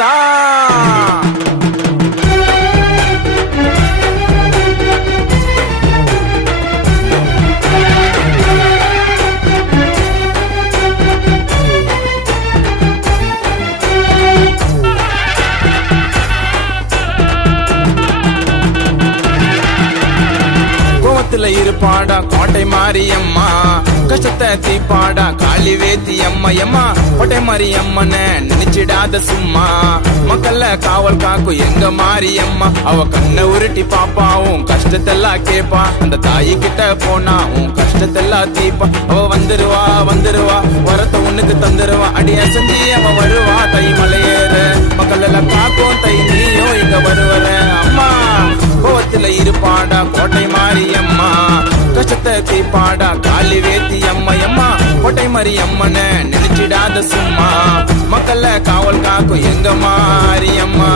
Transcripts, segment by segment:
ஆத்தா. இருப்பாடா கோட்டை மாரியம்மா, கஷ்டத்தை தீப்பாடா காளி வேத்தி அம்மா அம்மா. கோட்டை மாரியம்மன நினைச்சிடாத சும்மா, மக்கள்ல காவல் காக்கும் எங்க மாரியம்மா. அவ கண்ணை உருட்டி பாப்பாவும் கஷ்டத்தெல்லாம் கேப்பா, அந்த தாயி கிட்ட போனா உன் கஷ்டத்தெல்லாம் தீப்பா. அவ வந்துருவா வந்துருவா வரத்த உனக்கு தந்துருவா, அடி அசஞ்சி அவ வருவா. தை மலையேற மக்கள் எல்லாம் காக்கும் தை நீயும் இங்க வருவர அம்மா. கோவத்துல இருப்பாடா கோட்டை மாரியம்மா, கஷ்டத்தை தீப்பாடா காளி வேத்தி அம்மா அம்மா. கோட்டை மாரியம்மன நினைச்சிடாத சும்மா, மக்கள்ல காவல் காக்கும் எங்க மாரியம்மா.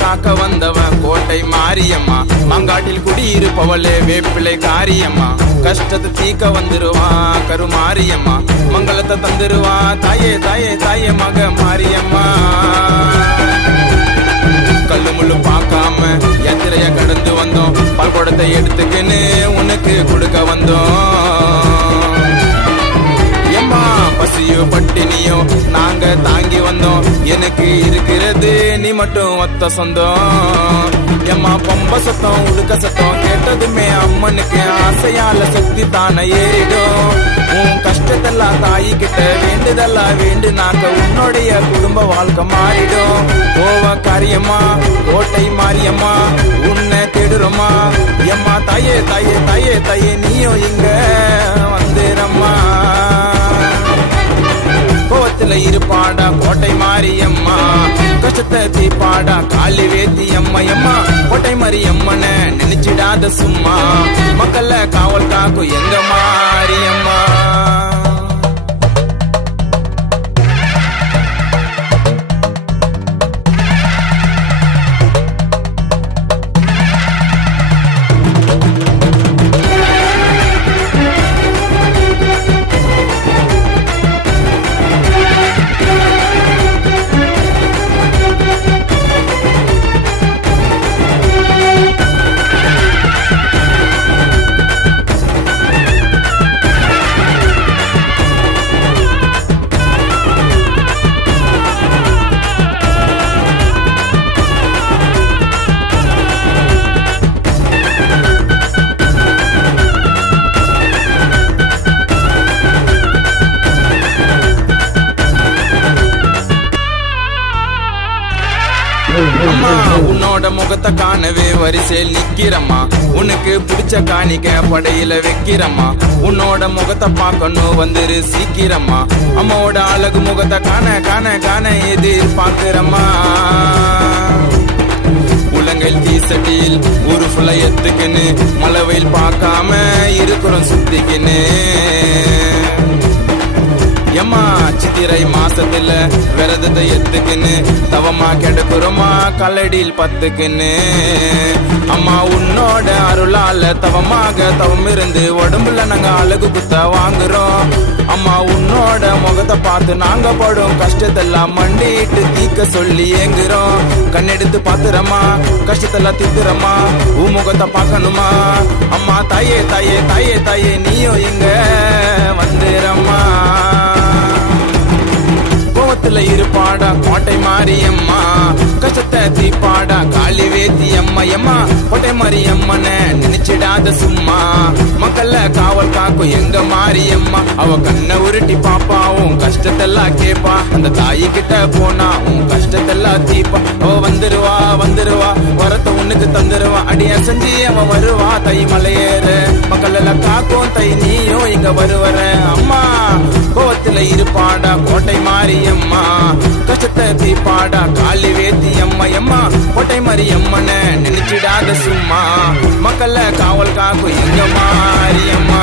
காக்க வந்தவன் கோட்டை மாரியம்மா, மாங்காட்டில் குடியிருப்பவளே வேப்பிலை காரியம்மா. கஷ்டத்தை தீக்க வந்துருவா கருமாரியம்மா, மங்களத்தை தந்துருவா தாயே தாயே தாயே மக மாரியம்மா. கல்லு முள்ளு பார்க்காம எத்திரைய கடந்து வந்தோம், பால் குடத்தை எடுத்துக்கின்னு உனக்கு கொடுக்க வந்தோம். எம்மா பசியோ பட்டினியோ நாங்க தாங்கி வந்தோம், எனக்கு இருக்கிறது நீ மட்டும் ஒத்த சொந்தம். எம்மா பம்ப சத்தம் உடுக்க சத்தம் கேட்டதுமே அம்மனுக்கு ஆசையால சக்தி தானே ஏறிடும். உன் கஷ்டத்தெல்லாம் தாயி கிட்ட வேண்டுதெல்லாம் வேண்டு நாங்க உன்னுடைய குடும்ப வாழ்க்கை மாறிடும். கோவ காரியம்மா கோட்டை மாரியம்மா உன்னை தேடுறோமா. எம்மா தாயே தாயே தாயே தாயே நீயும் இங்க வந்துரம்மா. கோவத்துல இருப்பாடா கோட்டை மாரியம்மா, கஷ்டத்தை தீப்பாடா காளி வேத்தி அம்மா அம்மா. கோட்டை மாரியம்மன நினைச்சிடாத சும்மா, மக்கள்ல காவல் காக்கும் எங்க மாரியம்மா. அம்மா உன்னோட முகத்தை காணவே வரிசையில் நிக்கிறம்மா, உனக்கு பிடிச்ச காணிக்க படையில வைக்கிறம்மா. உன்னோட முகத்தை பார்க்கணும் வந்துரு சீக்கிரம்மா, அம்மாவோட அழகு முகத்தை காண காண காண எதிர்பார்க்கிறம்மா. உலங்கள் தீசட்டியில் ஒரு ஃபுல்ல எத்துக்குன்னு மலவையில் பார்க்காம இருக்கிறோம் சுத்திக்கின்னு. எம்மா சித்திரை மாசத்துல விரதத்தை எத்துக்குன்னு தவமா கெடுக்குறோமா கல்லடியில் பத்துக்குன்னு. அம்மா உன்னோட அருளால தவமாக தவம் இருந்து உடம்புல நாங்க அழகு குத்த வாங்குறோம். அம்மா உன்னோட முகத்தை பார்த்து நாங்க படும் கஷ்டத்தெல்லாம் மண்டிட்டு தீக்க சொல்லி ஏங்குறோம். கண்ணெடுத்து பாத்துறமா கஷ்டத்தெல்லாம் தித்துறமா, உன் முகத்தை பார்க்கணுமா. அம்மா தாயே தாயே தாயே தாயே நீயும் இங்க வந்துரம்மா. கோவத்துல இருப்பாடா கோட்டை மாரியம்மா, கஷ்டத்தை தீப்பாடா காளி வேத்தி அம்மா அம்மா. கோட்டை மாரியம்மன நினைச்சிடாத சும்மா, மக்கள்ல காவல் காக்கும் எங்க மாரியம்மா. அவ கண்ணை உருட்டி பாப்பாவும் கஷ்டத்தெல்லாம் கேப்பா, அந்த தாயி கிட்ட போனா உன் கஷ்டத்தெல்லாம் தீப்பா. அவ வந்துருவா வந்துருவா வரத்த உனக்கு தந்துருவா, அடி அசஞ்சி அவ வருவா. தை மலையேற மக்கள் எல்லாம் காக்கும் தை நீயும் இங்க வருவர அம்மா. கோவத்துல இருப்பாடா கோட்டை மாரியம்மா, கஷ்டத்தை தீப்பாடா காளி வேத்தி அம்மா அம்மா. கோட்டை மாரியம்மன நினைச்சிடாத சும்மா, மக்கள்ல காவல் காக்கும் எங்க மாரியம்மா.